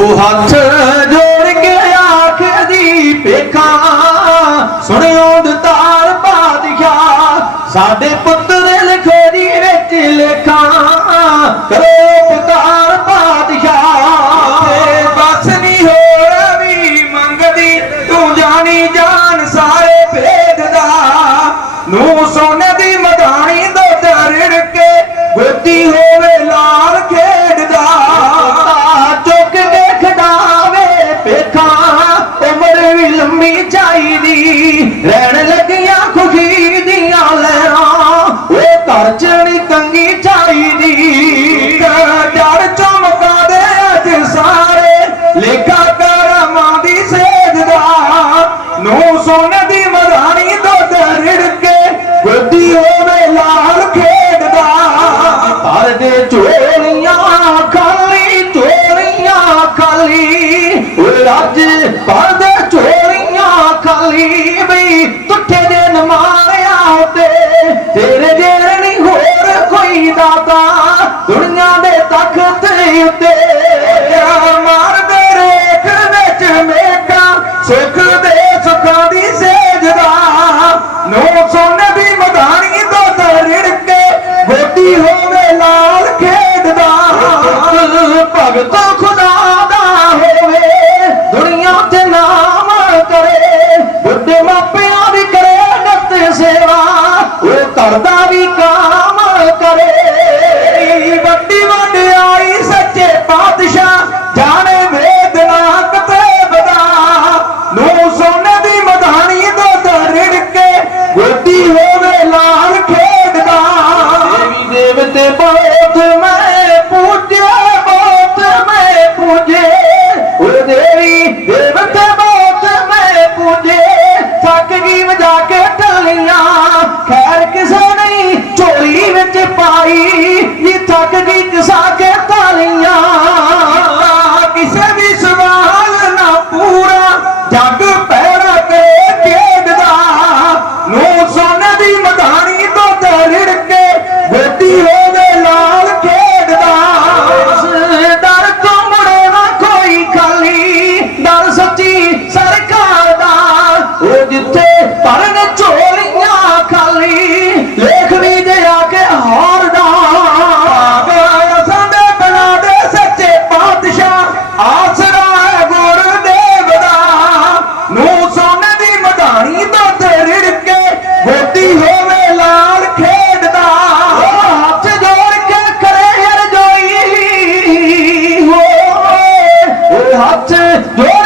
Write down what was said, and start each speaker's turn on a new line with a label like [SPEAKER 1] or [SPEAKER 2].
[SPEAKER 1] ਉਹ ਹੱਥ ਜੋੜ ਕੇ ਆਖਦੀ ਪੇਖਾਂ ਸੁਣਿਓ ਦਤਾਰ ਬਾਦਸ਼ਾਹ ਸਾਡੇ ਪੁੱਤਰ ਲਿਖੋਰੀ ਵਿੱਚ ਲੇਖਾਂ। ਕਰੋ ਪੁਕਾਰ ਬਾਦਸ਼ਾਹ ਤੇ ਬਸ ਨਹੀਂ ਹੋਰ ਵੀ ਮੰਗਦੀ, ਤੂੰ ਜਾਣੀ ਜਾਣ ਸਾਰੇ ਭੇਦ ਦਾ। ਨੂੰ ਸੋਨੇ ਦੀ ਮਧਾਣੀ ਦੁੱਧ ਰਿੜ ਕੇ ਗੋਦੀ ਹੋਵੇ ਚਾਹੀਦੀ ਰਹਿਣ ਲੱਗੀਆਂ ਖੁਸ਼ੀ ਦੀਆਂ ਲਹਿਰਾਂ। ਉਹ ਘਰ ਚ ਤੰਗੀ ਚਾਹੀਦੀ। ਜੜ ਚਮਕਾ ਦੇ ਅੱਜ ਸਾਰੇ। ਲੇਖਾ ਕਰਮਾਂ ਦੀ ਸੇਜਦਾ ਨੂੰ ਸੋਨੇ ਦੀ ਮਧਾਣੀ ਦੁੱਧ ਰਿੜਕੇ ਕੇ। ਹੋਵੇ ਲਾਲ ਖੇਡਦਾ ਭਰ ਦੇ ਝੋਲੀਆਂ ਖਾਲੀ ਝੋਲੀਆਂ ਖਾਲੀ। ਓਏ ਰੱਜ ਦੇਵੀ ਦੇਵਤੇ ਬਹੁਤ ਮੈਂ ਪੂਜੇ, ਥੱਕ ਗਈ ਵਜਾ ਕੇ ਟਾਲੀਆਂ ਖੈਰ ਕਿਸੇ ਨਹੀਂ ਝੋਲੀ ਵਿੱਚ ਪਾਈ, ਨੀ ਥੱਕ ਗਈ ਕਿਸਾ ਕੇ ਤਾਲੀਆਂ ਕਿਸੇ ਵੀ ਸਵਾਲ ਨਾ ਪੂਰਾ, ਜੱਗ ਪੈਰਾ ਤੇ ਖੇਡਦਾ। ਨੂੰ ਸੋਨੇ ਦੀ ਮਧਾਣੀ ਦੁੱਧ ਰਿੜ ਕੇ ਗੋਦੀ ਕਰੇ